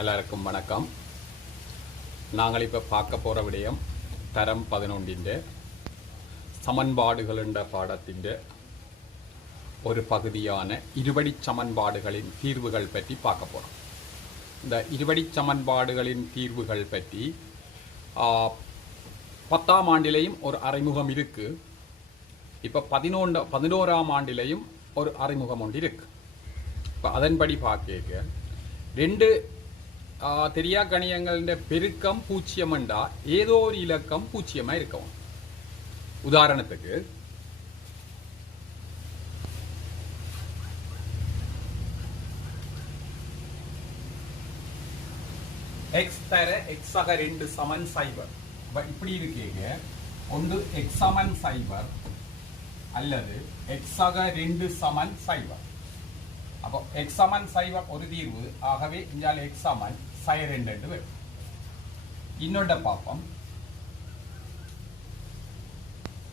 எல்லாருக்கும் வணக்கம். நாங்கள் இப்போ பார்க்க போகிற விடயம் தரம் 11 சமன்பாடுகள் என்ற பாடத்தின் ஒரு பகுதியான இருபடி சமன்பாடுகளின் தீர்வுகள் பற்றி பார்க்க போகிறோம். இந்த இருபடி சமன்பாடுகளின் தீர்வுகள் பற்றி 10ஆம் ஆண்டிலேயும் ஒரு அறிமுகம் இருக்குது. இப்போ 11ஆம் ஆண்டிலேயும் ஒரு அறிமுகம் ஒன்று இருக்குது. இப்போ அதன்படி பார்க்க ரெண்டு தெரியா கணியங்கள பெருக்கம் பூஜ்ஜியம்ண்டா ஏதோ ஒரு இலக்கம் பூஜ்ஜியமா இருக்கும். உதாரணத்துக்கு எக்ஸ் தர எக்ஸ் ஆக 2 சமன் 0. இப்படி இருக்கீங்க, ஒன்று எக்ஸ் சமன் 0 அல்லது எக்ஸ் ஆக 2 சமன் 0. அப்போ எக்ஸ் சமன் 0 ஒரு தீர்வு. ஆகவே இங்கே எக்ஸ் சமன் 2 வரும். இன்னொன்று பார்ப்போம்.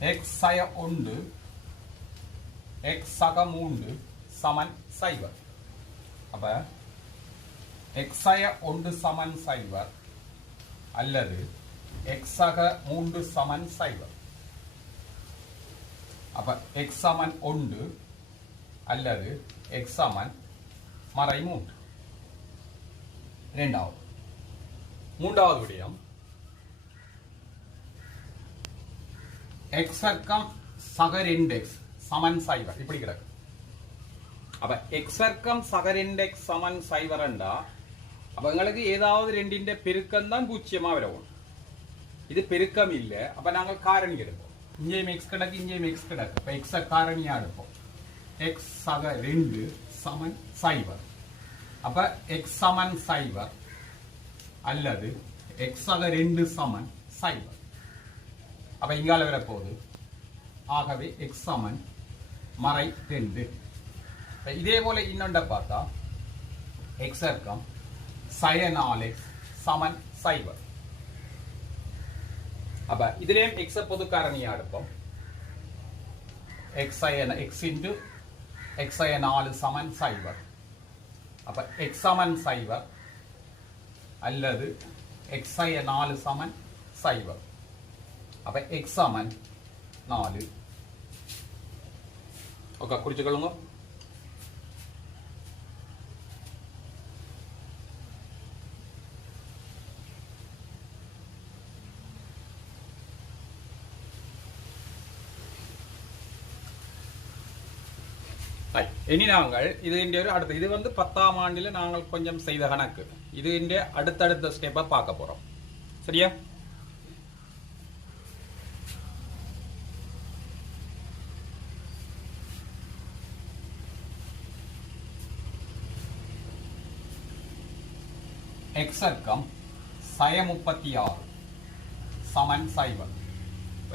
எக்ஸ் 1 எக்ஸ் ஆக 3 சமன் 0. அப்போ எக்ஸ் 1 சமன் 0 அல்லது எக்ஸ் ஆக 3 சமன் 0. அப்போ எக்ஸ் சமன் 1 அல்லது எக்ஸ் சமன் மறை 3. மூன்றாவது விடயம் எக்ஸ் வர்க்கம் சக 2x சமன் 0 இப்படி கிடக்கு. அப்ப எக்ஸ் வர்க்கம் சக 2x சமன் 0 என்றா அப்ப எங்களுக்கு ஏதாவது ரெண்டின் பெருக்கம் தான் பூஜ்ஜியமா வரவும். இது பெருக்கம் இல்லை. அப்ப நாங்கள் காரணி எடுப்போம். இங்கேயும் எக்ஸ் கிடக்கு, இங்கேயும் எக்ஸ் கிடக்கு. அப்ப எக்ஸ காரணியா எடுப்போம். எக்ஸ் சக 2 சமன் 0. அப்ப எக்ஸ் சமன் 0 அல்லது எக்ஸ் சக 2 சமன் 0. அப்ப இங்கால வரப்போகுது. ஆகவே எக்ஸ் சமன் மறை 2. இதே போல இன்னொண்ட பார்த்தா எக்ஸ் வர்க்கம் sin 4x சமன் 0. அப்ப இதுலயும் எக்ஸ பொது காரணியா எடுப்போம். எக்ஸ் இன்டு x 4 சமன் 0. அப்ப x சமன் 0 அல்லது x 4 சமன் 0. அப்ப x சமன் 4. ஓகே, குறிச்சுக்கொள்ளுங்க. இனி நாங்கள் இது அடுத்த இது 10ஆம் ஆண்டில் நாங்கள் கொஞ்சம் செய்த கணக்கு. இது அடுத்தடுத்த ஸ்டெப்பை பார்க்க போறோம். சரியா? எக்ஸ் வர்க்கம் sin 36 சமன் 0.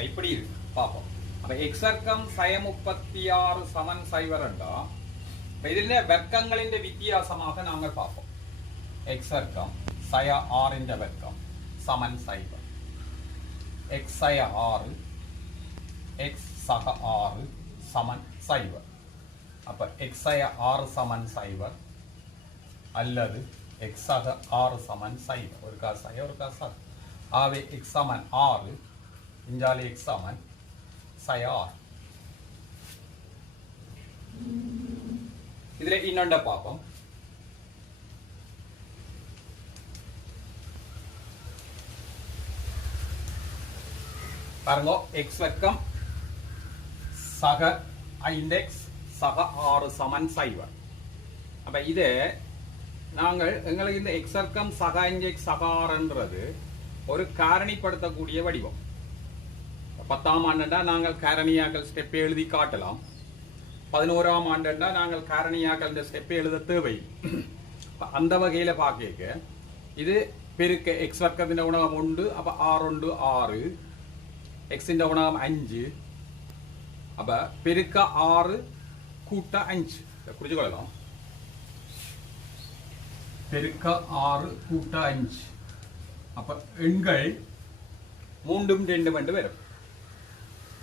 இப்படி இருக்கு, பார்ப்போம். அப்ப எக்ஸ் வர்க்கம் sin 36 சமன் 0 என்றா இதில் வர்க்கங்களின் வித்தியாசமாக நாங்கள் பார்ப்போம். எக்ஸ் வர்க்கம் sin 6 வர்க்கம் சமன் 0. எக்ஸ் sin 6 எக்ஸ் சக 6 சமன் 0. அப்ப எக்ஸ் sin 6 சமன் 0 அல்லது எக்ஸ் சக 6 சமன் 0. ஒரு காசு ஒரு காசு. ஆகவே எக்ஸ் சமன் 6 இஞ்சாலே எக்ஸ் சமன் sin 6. இதுல இன்னொண்ட பார்ப்போம். பாருங்க, எக்ஸ் வர்க்கம் சக 5x சக 6 சமன் 0. அப்ப இது நாங்கள் எங்களுக்கு இந்த எக்ஸ் வர்க்கம் சக 5x சக 6ன்றது ஒரு காரணிப்படுத்தக்கூடிய வடிவம். 10ஆம் ஆண்டா நாங்கள் காரணியாக்கல் ஸ்டெப்பை எழுதி காட்டலாம். 11ஆம் ஆண்டா நாங்கள் காரணியாக்கல் இந்த ஸ்டெப்பை எழுத தேவை. அந்த வகையில பார்க்க இது பெருக்க எக்ஸ் வர்க்கத்தின் குணகம் 1. அப்ப 6 6 எக்ஸின் குணகம் 5. அப்ப பெருக்க 6 கூட்ட 5 குறிச்சு கொள்ளலாம். பெருக்க 6 கூட்ட 5. அப்ப எண்கள் 3 2 வரும்.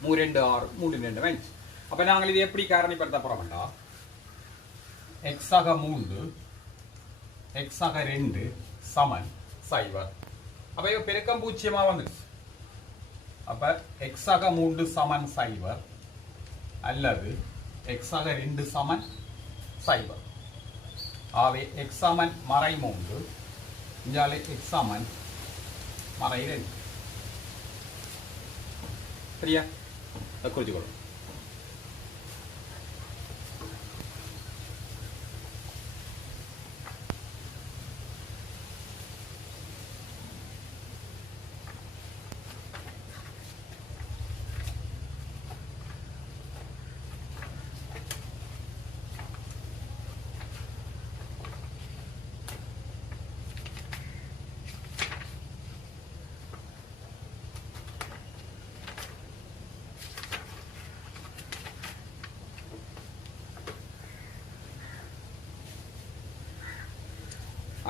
3 2 6 3 2 5. அப்ப நாங்கள் இது எப்படி காரணிப்படுத்த போறோம்டா, x ஆக 3 எக்ஸ் ஆக 2 சமன் 0. அப்ப இவ பெருக்கம் பூஜ்ஜியமா வந்துச்சு. அப்ப எக்ஸ் ஆக 3 சமன் 0 அல்லது எக்ஸ் ஆக 2 சமன் 0. ஆகவே எக்ஸ் சமன் மறை 3 இங்காலே எக்ஸ் சமன் மறை 2. சரியா? அதை குறிச்சுக்கொள்ளும்.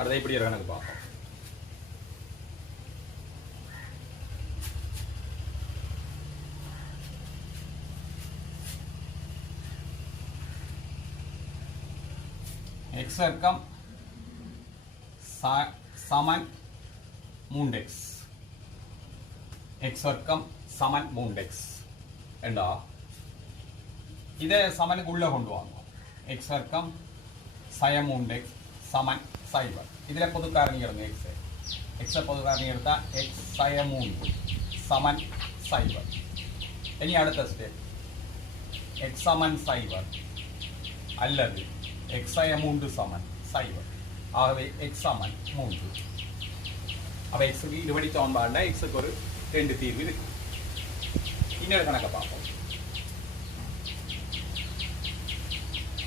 அடுத்த இப்படி ஒரு கணக்கு பார்ப்போம். எக்ஸ் வர்க்கம் சமன் 3x. எக்ஸ் வர்க்கம் சமன் 3x என்றா இதை சமனுக்கு உள்ள கொண்டு வாங்க. எக்ஸ் வர்க்கம் சய 3x சமன் 0. இதில் பொது காரணி எடுங்க. எக்ஸை பொது காரணி எடுத்தால் எக்ஸ் சய 3 சமன் 0. இனி அடுத்த ஸ்டெப் எக்ஸ் சமன் 0 அல்லது எக்ஸ் சய 3 சமன் 0. ஆகவே எக்ஸ் சமன் 3. அப்போ எக்ஸுக்கு இருபடி சமன்பாடுனா எக்ஸுக்கு ஒரு 2 தீர்வு இருக்கு. இன்னொரு கணக்கை பார்ப்போம்.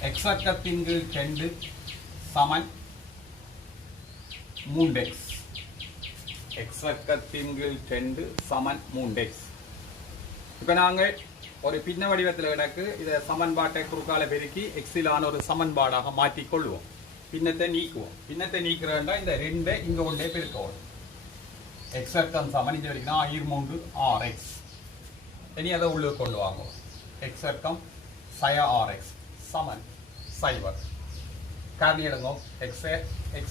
எக்ஸ் வர்க்கத்தின் கீழ் 2 சமன் 3x. எக்ஸ் வர்க்கத்தின் கீழ் 2 சமன் 3x. இப்போ நாங்கள் ஒரு பின்ன வடிவத்தில் எனக்கு இதை சமன்பாட்டை குறுக்கால பெருக்கி எக்ஸிலான ஒரு சமன்பாடாக மாற்றிக்கொள்வோம். பின்னத்தை நீக்குவோம். பின்னத்தை நீக்கிறேன்டா இந்த 2 இங்கே கொண்டே பெருக்கவும். எக்ஸ் வர்க்கம் சமன் இங்கே வரைக்கும் 3 6x. இனி அதை உள்ளே கொண்டு வாங்குவோம். எக்ஸ் வர்க்கம் சய 6x சமன் 0. காரணி எடுங்க. எக்ஸ்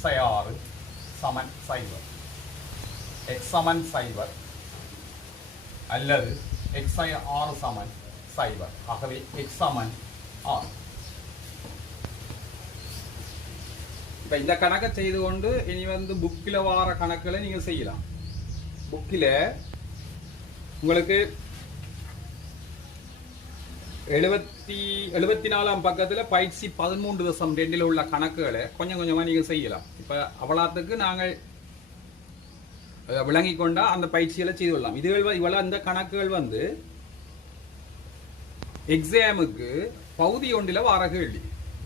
சய 6 சமன் 0. எக்ஸ் சமன் 0 அல்லது எக்ஸ் சய 6 சமன் 0. ஆகவே எக்ஸ் சமன் 6. இப்போ இந்த கணக்கை செய்து கொண்டு இனி புக்கில் வார கணக்குகளை நீங்கள் செய்யலாம். புக்கில் உங்களுக்கு 74ஆம் பக்கத்தில் பயிற்சி 13.2 உள்ள கணக்குகளை கொஞ்சம் கொஞ்சமாக நீங்கள் செய்யலாம். இப்போ அவ்வளோத்துக்கு நாங்கள் விளங்கி கொண்டா அந்த பயிற்சிகளை செய்து கொள்ளலாம். இதுகள் இவ்வளோ அந்த கணக்குகள் எக்ஸாமுக்கு பகுதி ஒன்றில் வார கேள்வி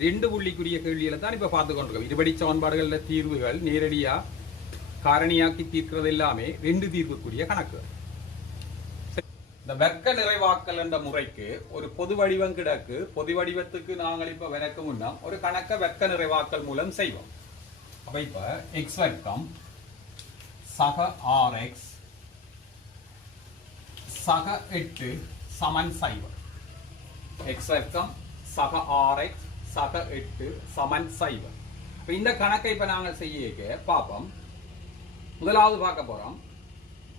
2 புள்ளிக்குரிய கேள்விகளை தான் இப்போ பார்த்து கொண்டிருக்கோம். இருபடி சமன்பாடுகளில் தீர்வுகள் நேரடியாக காரணியாக்கி தீர்க்கிறது எல்லாமே 2 தீர்வுக்குரிய கணக்குகள். இந்த வர்க்க நிறைவாக்கல் என்ற முறைக்கு ஒரு பொது வடிவம் கிடக்கு. பொது வடிவத்துக்கு நாங்கள் இப்ப விளக்க முன்னா ஒரு கணக்க வர்க்க நிறைவாக்கல் மூலம் செய்வோம். அப்ப இப்ப எக்ஸ் வர்க்கம் சக 6x சக 8 சமன் 0. எக்ஸ் வர்க்கம் சக 6x சக 8 சமன் 0. இப்ப இந்த கணக்கை இப்ப நாங்கள் செய்ய பார்ப்போம். முதலாவது பார்க்க போறோம்.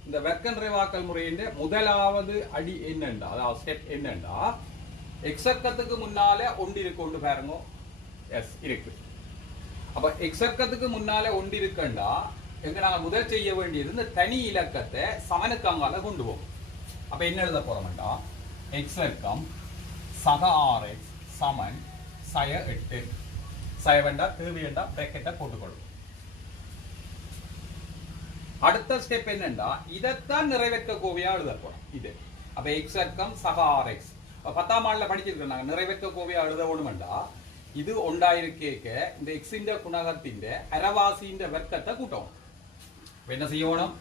இந்த வர்க்க நிறைவாக்கல் முறையின் முதலாவது அடி என்னண்டா, அதாவது ஸ்டெப் என்னண்டா, எக்ஸ் வர்க்கத்துக்கு முன்னால ஒன்று இருக்கு. ஒன்று பாருங்க. எஸ் இருக்கு. அப்ப எக்ஸ் வர்க்கத்துக்கு முன்னால ஒன்று இருக்குண்டா எங்க நாங்க முதல் செய்ய வேண்டியது இந்த தனி இலக்கத்தை சமனுக்கு அங்கால கொண்டு போகும். அப்ப என்ன எழுத போறோம்டா, எக்ஸ் வர்க்கம் சக 6x சமன் சய 8. சய வேண்டா தேவையண்டா பிராக்கெட்டை போட்டுக்கொள்ளும். அடுத்த ஸ்டெப் என்னண்டா, இதைத்தான் நிறைவேற்ற கோவையா எழுத போறோம். இது அப்ப எக்ஸ் வர்க்கம் சக 6x 10ஆம் ஆண்டுல படிச்சிருக்கோம் நாங்க. நிறைவேற்ற கோவையா எழுத வேணுமெண்டா இது ஒன்றாயிருக்கேக்க இந்த எக்ஸின் குணகத்தின் அரைவாசியின் வர்க்கத்தை கூட்டணும். என்ன செய்யணும்,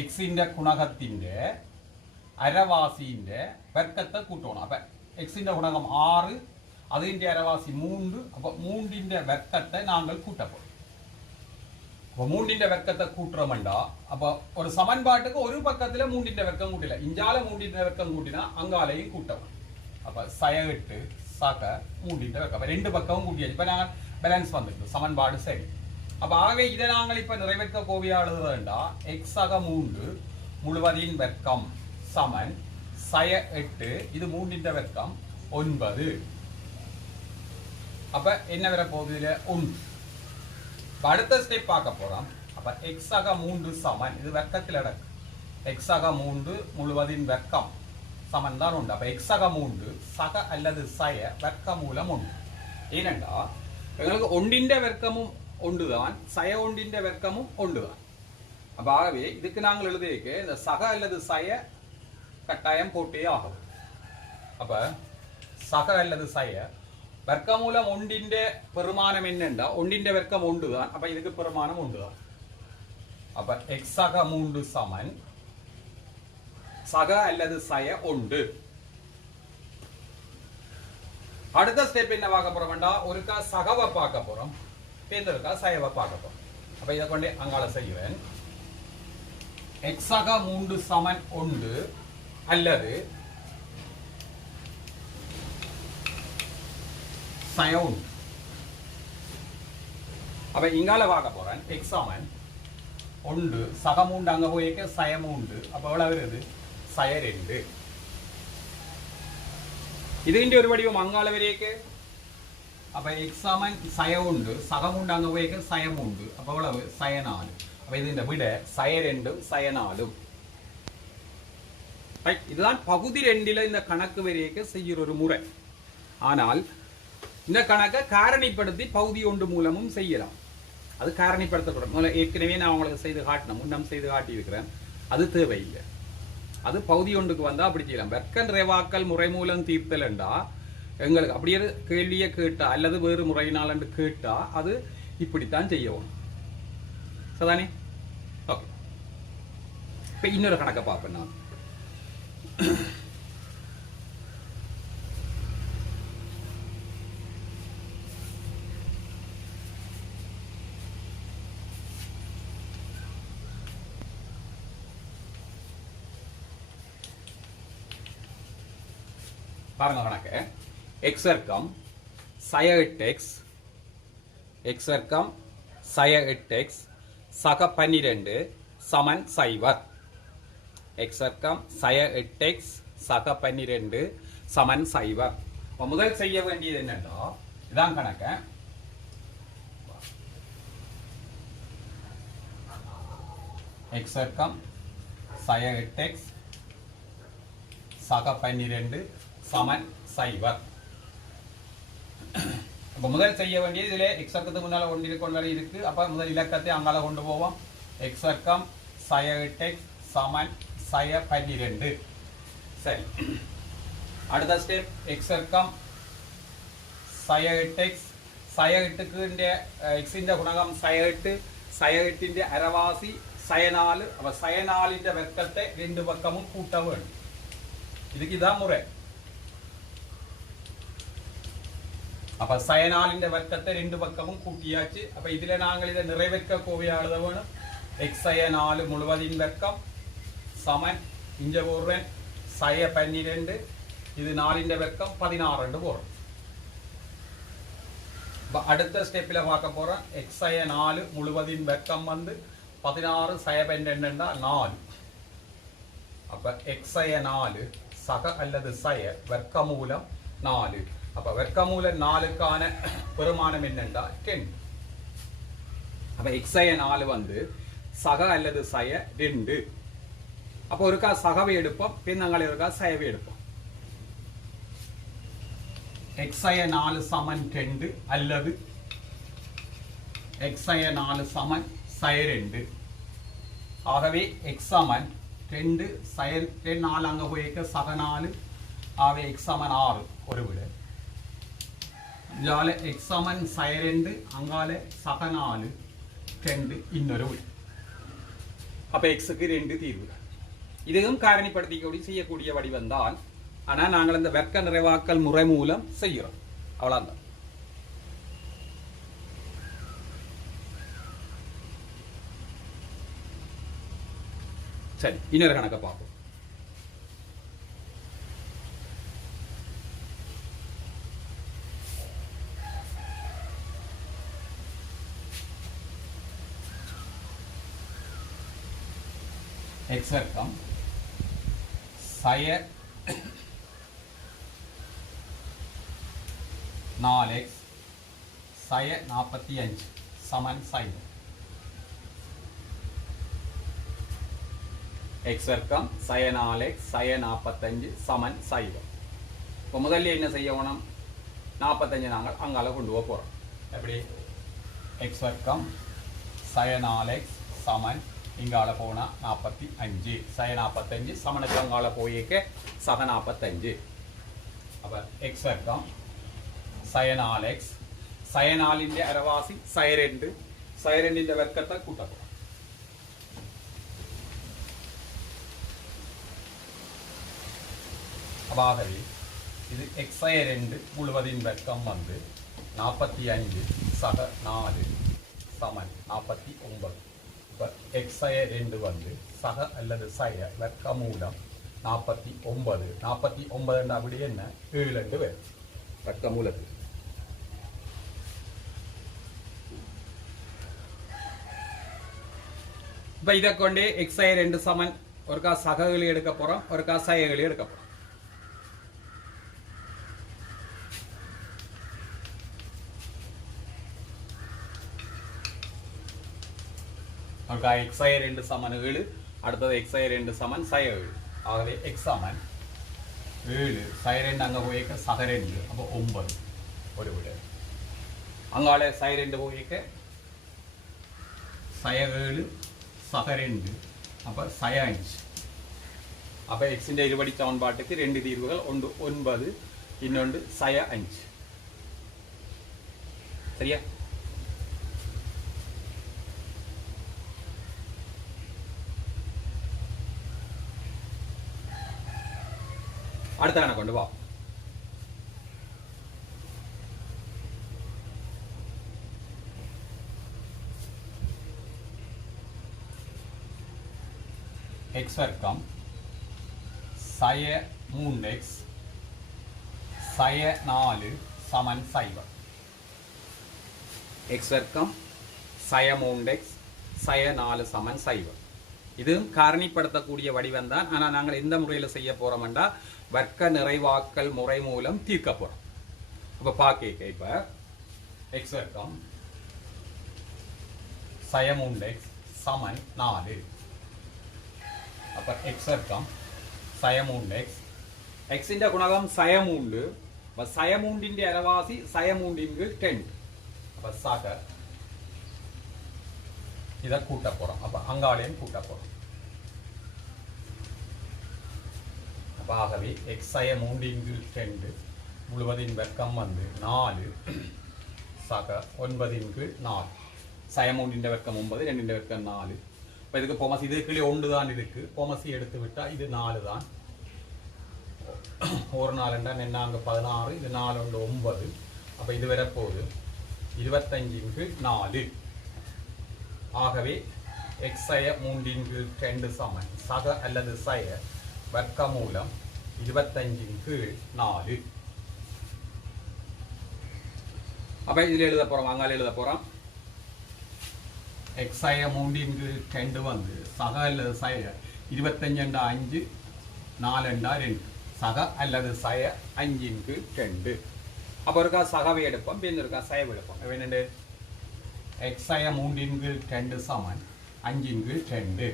எக்ஸின் குணகத்தின் அரைவாசியின் வர்க்கத்தை கூட்டணும். அப்ப எக்ஸின் குணகம் 6, அதின் அரைவாசி 3. அப்ப 3 வர்க்கத்தை நாங்கள் கூட்ட போறோம். 3 வர்க்கத்தை கூட்டுறோம்டா அப்ப ஒரு சமன்பாட்டுக்கு ஒரு பக்கத்துல 3 வர்க்கம் கூட்டல, இஞ்சால 3 வர்க்கம் கூட்டினா அங்காலையும் கூட்டவும். அப்ப சய 8 சக 3 வர்க்கம் 2 பக்கமும் கூட்டியாச்சு. இப்ப நாங்க பேலன்ஸ் வந்துருக்கு சமன்பாடு சரி. அப்ப ஆகவே இதை நாங்கள் இப்ப நிறைவேற்றக்கூடிய எழுதுவதுண்டா எக்ஸ் சக 3 முழுவதின் வர்க்கம் சமன் சய 8 இது 3 வர்க்கம் 9. அப்ப என்ன வர போகுது இதுல 1. அடுத்த ஸ்டெப் பார்க்க போறோம். அப்ப எக்ஸ் சக 3 சமன் இது வர்க்கத்தில் அடக்கு எக்ஸ் சக 3 முழுவதின் வர்க்கம் சமன் தான் உண்டு. அப்ப எக்ஸ் சக 3 சக அல்லது சய வர்க்க மூலம் உண்டு. ஏனென்றா எங்களுக்கு ஒன்றின் வர்க்கமும் ஒன்றுதான் சய ஒன்றின் வர்க்கமும் ஒன்றுதான். அப்ப ஆகவே இதுக்கு நாங்கள் எழுதியிருக்க இந்த சக அல்லது சய கட்டாயம் போட்டே ஆகும். அப்ப சக அல்லது சய வர்க்கமூலம் ஒன்றின் பெருமானம் என்னென்றா ஒன்றின் வர்க்கம் ஒன்றுதான். அப்ப இதுக்கு பெருமானம் ஒன்றுதான். அப்ப எக்ஸ் சக 3 சமன் சக அல்லது சய ஒன்று. அடுத்த ஸ்டெப் என்ன பார்க்க போறோம்டா ஒருக்கா சகவை பார்க்க போறோம் இருக்கா சயவை பார்க்க போறோம். அப்ப இதை கொண்டு அங்கால செய்வேன். எக்ஸ் சக 3 சமன் 1 அல்லது சய 1. அப்ப இங்கால பார்க்க போறேன் எக்ஸ் சமன் 1 சக 3 அங்க போய்க்க சய 3. அப்ப எவ்வளவு வருது சய 2. ഇതിന്റെ ഒരു വടിവം അങ്കാള വരേക്ക്. അപ്പൊ എക്സ് സമൻ സയ 1 സക 3 അങ്ങ് പോയേക്ക് സയ 3. അപ്പൊ എவ்வளவு സയ 4. അപ്പൊ ഇതിന്റെ വിട സയ 2 സയ 4. இதுதான் பகுதி 2ல இந்த கணக்கு வரையேக்கு செய்கிற ஒரு முறை. ஆனால் இந்த கணக்கை காரணிப்படுத்தி பகுதி 1 மூலமும் செய்யலாம். அது காரணிப்படுத்தப்படும். ஏற்கனவே நான் உங்களுக்கு செய்து காட்டினேன், முன்னம் செய்து காட்டியிருக்கிறேன். அது தேவையில்லை. அது பகுதி 1க்கு வந்தா அப்படி செய்யலாம். வர்க்க நிறைவாக்கல் முறை மூலம் தீர்த்தல் என்றா எங்களுக்கு அப்படியே கேள்வியை கேட்டா அல்லது வேறு முறையினால் என்று கேட்டா அது இப்படித்தான் செய்யவும். சரிதானே? ஓகே. இப்ப இன்னொரு கணக்கை பார்ப்பேன் நான். பாருங்க கணக்கு எக்ஸ் வர்க்கம் சய 8x எக்ஸ் வர்க்கம் சய 8x சக 12 சமன் 0. எக்ஸ் வர்க்கம் சய 8x சக 12 சமன் 0. முதல் செய்ய வேண்டியது என்னன்னா இதான் கணக்கு. எக்ஸ் வர்க்கம் சய 8x சக 12 சமன் 0. அப்ப முதல் செய்ய வேண்டியது இதுல எக்ஸ் வர்க்கத்துக்கு முன்னால ஒன்று இருக்கு. அப்ப முதல் இலக்கத்தை அங்கால கொண்டு போவோம். எக்ஸ் வர்க்கம் சய 8x சமன் சய 12. சரி, அடுத்த ஸ்டெப் எக்ஸ் வர்க்கம் சய 8x சய 8க்கு எக்ஸிന്റെ குணகம் சய 8 சய 8ന്റെ അരവാസി சய 4. அப்ப சய 4ന്റെ வர்க்கத்தை ரெண்டு பக்கமும் கூட்ட வேண்டும். இதுக்கு இதான் முறை. அப்ப சய 4ന്റെ வர்க்கத்தை ரெண்டு பக்கமும் கூட்டியாச்சு. அப்ப இதுல நாங்கள் இதை நிறைவேற்ற கோவையா எழுத வேணும். எக்ஸ் சய 4 முழுவதின் வர்க்கம் சமன் இங்க போடுறேன் சய 12. இது 4ന്റെ வர்க்கம் 16 போடுறோம். அடுத்த ஸ்டெப்ல பார்க்க போறோம். எக்ஸ் சய 4 முழுவதின் வர்க்கம் வந்து 16 சய 12 4. அப்ப எக்ஸ் சய 4 சக அல்லது சய வர்க்கமூலம் 4. அப்ப வர்க்கமூலம் 4க்கான பெருமானம் என்னண்டா 10. அப்ப எக்ஸ் சய 4 வந்து சக அல்லது சய 2. அப்ப ஒருக்கா சகவை எடுப்போம், பின்னங்களை ஒருக்கா சயவை எடுப்போம். எக்ஸ் சய 4 சமன் 2 அல்லது எக்ஸ் சய 4 சமன் சய 2. ஆகவே எக்ஸ் சமன் 2 சய 4 அங்க போய்க்க சக 4. ஆகவே எக்ஸ் சமன் 6 ஒரு விட. இதால எக்ஸ் சமன் சய 2 அங்கால சக 4 2 இன்னொரு விட. அப்ப எக்ஸுக்கு 2 தீர்வு. இதுவும் காரணிப்படுத்தி செய்யக்கூடிய வடிவம் தான். ஆனா நாங்கள் இந்த வர்க்க நிறைவாக்கல் முறை மூலம் செய்கிறோம். அவ்வளவுதான். சரி, இன்னொரு கணக்கை பார்ப்போம். எக்ஸ் வர்க்கம் சய 4x சய 45 சமன் சைவர். எக்ஸ் வர்க்கம் சய 4x சய 45 சமன் சைவர். இப்போ முதல்ல என்ன செய்யணும்? 45 நாங்கள் அங்கால கொண்டு போக போகிறோம். எப்படி? எக்ஸ் வர்க்கம் சய 4x சமன் இங்கால போனால் 45 சய 45 சமனுக்கு அங்கால போயிக்க சக 45. அப்போ எக்ஸ் வர்க்கம் சய 4x சய 4 அரைவாசி சய 2 சய 2 வர்க்கத்தை கூட்டப்போம். அவாகவே இது x சய 2 முழுவதின் வர்க்கம் வந்து 45 சக 4 சமன் 49. இப்போ x சய 2 வந்து சக அல்லது சய வர்க்க மூலம் 49. 49 அப்படி என்ன 7 பேர் வர்க்க மூலத்துக்கு. இப்போ இதை கொண்டே x சய 2 சமன் ஒருக்கா சககளை எடுக்க போகிறோம், ஒருக்கா சயகளை எடுக்க போகிறோம். ஒருக்கா x சய 2 சமன் 7, அடுத்தது x சய 2 சமன் சய 7. ஆகவே x சமன் 7 சய 2 அங்கே போயிக்க சக 2 அப்போ 9 ஒரு விட. அங்கால சய 2 போயிக்க சய 7 சக 2 அப்போ சய 5. அப்போ எக்ஸிൻ്റെ இருபடி சமன்பாட்டுக்கு 2 தீர்வுகள், ஒன்று 9 இன்னொன்று சய 5. சரியா? அடுத்த கணக்கு கொண்டு வா. எக்ஸ் வர்க்கம் சய 3x சய 4 சமன் சைவர். எக்ஸ் வர்க்கம் சய 3x சய 4 சமன் சைவர். இதுவும் காரணிப்படுத்தக்கூடிய வடிவம் தான். ஆனால் நாங்கள் எந்த முறையில் செய்ய போகிறோம்டா வர்க்க நிறைவாக்கல் முறை மூலம் தீர்க்க போகிறோம். அப்போ பார்க்க இப்போ எக்ஸ் வர்க்கம் சய 3x சமன் 4. அப்போ எக்ஸ் வர்க்கம் சய 3x எக்ஸிൻ്റെ குணகம் சய 3. அப்போ சய 3 அரைவாசி சய 3 10. அப்போ சக இதை கூட்ட போகிறோம். அப்போ அங்காலையும் கூட்ட போகிறோம். ஆகவே x சய 3 2 முழுவதின் வர்க்கம் வந்து 4 சக 9 4 சய 3 வர்க்கம் 9 2 வர்க்கம் 4. இப்போ இதுக்கு போமசி இது கீழே 1 தான் இருக்கு. போமசி எடுத்து விட்டால் இது 4 தான். ஒரு 4 நென்னாங்க 16, இது 4 9. அப்போ இது வரப்போகுது 25 4. ஆகவே x சய 3 2 சமன் சக அல்லது சய வர்க்க மூலம் 25 4. அப்போ இதில் எழுத போகிறோம், அங்கால எழுத போகிறோம். x சய 3 2 வந்து சக அல்லது சய 25 5 4 2 சக அல்லது சய 5 2. அப்போ இருக்கா சகவை எடுப்போம், பின் இருக்கா சயவை எடுப்போம். என்னென்று x சய 3 2 சமன் 5 2.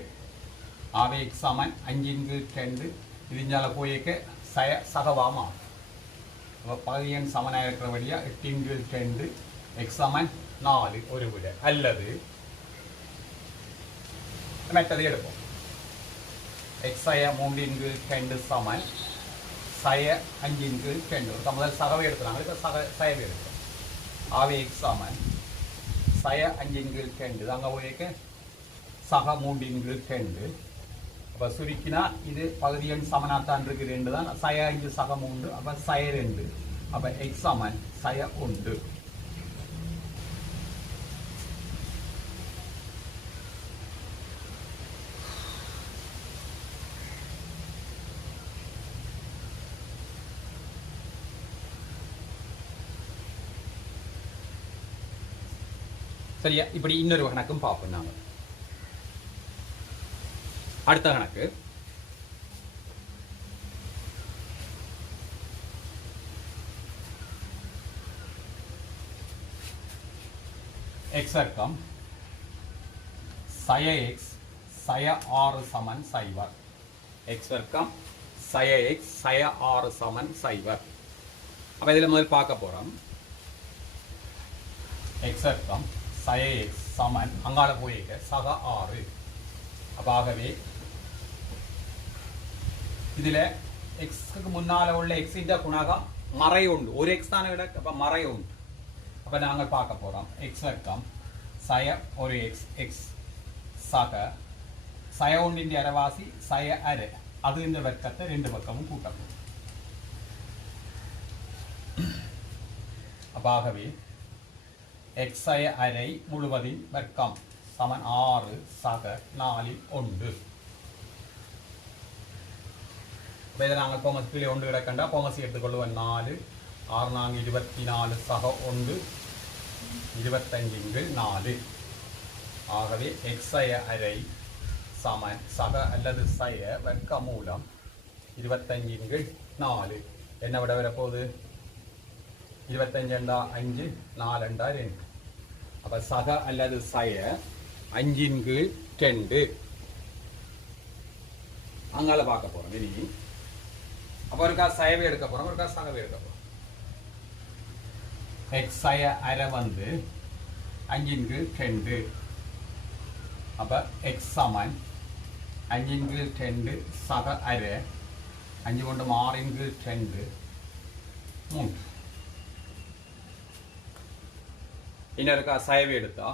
ஆவே x சமன் 5 2 இதுஞ்சால போயிக்க சய சகவாமா. அப்போ பகுதியன் சமனாக இருக்கிறபடியாக 8 2 எக்ஸ் சமன் 4 ஒரு விட. அல்லது மற்றதை எடுப்போம். எக்ஸ் சய 3 2 சமன் சய 5 2. முதல் சகவை எடுத்துனாங்க, இப்போ சயவை எடுப்போம். ஆவே எக்ஸ் சமன் சய 5 2 அங்கே போயிக்க சக 3 2. அப்போ சுருக்கினா இது பகுதியன் சமனாத்தான் இருக்கு 2 தான். சய 5 சக 3 அப்போ சய 2. அப்போ எக்ஸ் சமன் சய 1. சரியா? இப்படி இன்னொரு கணக்கும் பார்ப்போம் நாங்கள். அடுத்த கணக்கு x வர்க்கம் sin x sin 6 சமன் 0 x வர்க்கம் sin x sin 6 சமன் 0. அப்ப இதுல முதல்ல பார்க்க போறோம் x வர்க்கம் sin x சமன் அங்கால போயிக்க சக 6. அப்ப ஆகவே இதுல x க்கு முன்னால உள்ள x இன் குணகம் மறை உண்டு. ஒரு x தான விட அப்ப மறை உண்டு. அப்ப நாங்கள் பார்க்க போறோம் x வர்க்கம் சய ஒரு x சக சய ஒன்றின் அரைவாசி சய அரை அது இந்த வர்க்கத்தை ரெண்டு பக்கமும் கூட்டணும். அப்ப ஆகவே x சய அரை முழுவதின் வர்க்கம் சமன் 6 சக 4 1. இதை நாங்கள் கோமஸ் கீழே ஒன்று கிடக்கண்டா கோமஸ் எடுத்துக்கொள்ளுவோம் 4 6 4 24 சக 1 25 4. ஆகவே x சய அரை சமன் சக அல்லது சய வர்க்க மூலம் 25 4 என்ன விட வரப்போகுது 25 5 4 2. அப்ப சக அல்லது சய 5 2 அங்கால பார்க்க போறோம். இனி அப்ப ஒருக்கா சயவை எடுக்க போறோம், ஒருக்கா சகவை எடுக்க போறோம். x சய அரை வந்து 5 2. அப்ப x சமன் 5 2 சக அரை 5 കൊണ്ട് 6 2 3. இன்னொருக்கா சயவை எடுத்தா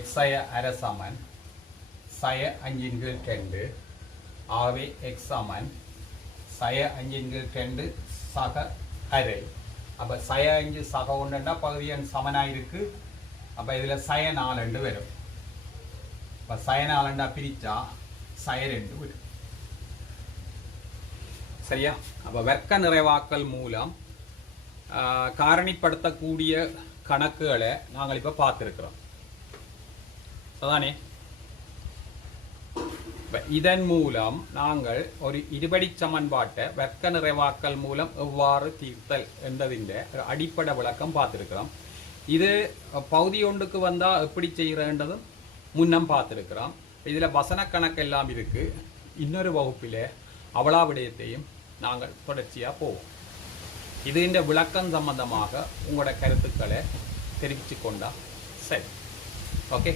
x சய அரை சமன் சய 5 2. ஆகவே x சமன் சய 5 2 சக அரை. அப்ப சய 5 சக 1 பகுதியன் சமனாயிருக்கு. அப்ப இதுல சய 4 வரும். அப்ப சய 4 பிரிச்சா சய 2 வரும். சரியா? அப்ப வர்க்க நிறைவாக்கல் மூலம் காரணிப்படுத்தக்கூடிய கணக்குகளை நாங்கள் இப்ப பார்த்திருக்கிறோம். அதானே? இதன் மூலம் நாங்கள் ஒரு இருபடி சமன்பாட்டை வர்க்க நிறைவாக்கல் மூலம் எவ்வாறு தீர்த்தல் என்பதின் அடிப்படை விளக்கம் பார்த்திருக்கிறோம். இது பகுதி ஒன்றுக்கு வந்தா எப்படி செய்கிறதுன்றதும் முன்னம் பார்த்திருக்கிறோம். இதுல வசன கணக்கு எல்லாம் இருக்கு. இன்னொரு வகுப்பில அவளா விடயத்தையும் நாங்கள் தொடர்ச்சியா போவோம். இது இந்த விளக்கம் சம்பந்தமாக உங்களோட கருத்துக்களை தெரிவித்து கொண்டா சரி. ஓகே,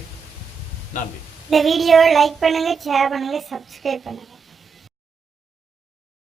நன்றி. இந்த வீடியோவை லைக் பண்ணுங்க, ஷேர் பண்ணுங்க, சப்ஸ்கிரைப் பண்ணுங்க.